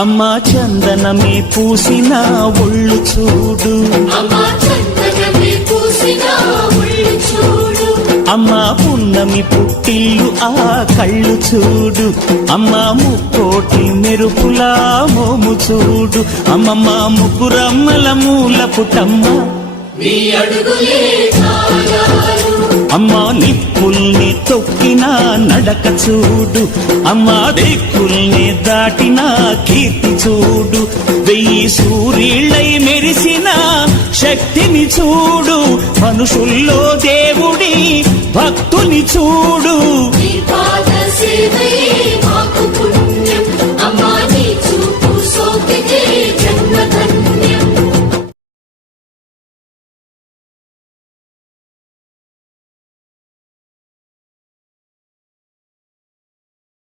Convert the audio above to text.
అమ్మా చందనమే పూసిన ఒళ్ళు చూడు, అమ్మా పున్నమి పుట్టిల్లు ఆ కళ్ళు చూడు, అమ్మా ముక్కోటి మెరుపులా మోము చూడు, అమ్మమ్మ ముగ్గురమ్మల మూల పుటమ్మ అమ్మా నిప్పుల్ని తొక్కిన నడక చూడు, అమ్మా దిక్కుల్ని దాటిన కీర్తి చూడు, 1000 సూర్యుళ్ళై మెరిసిన శక్తిని చూడు, మనుషుల్లో దేవుడి భక్తుని చూడు.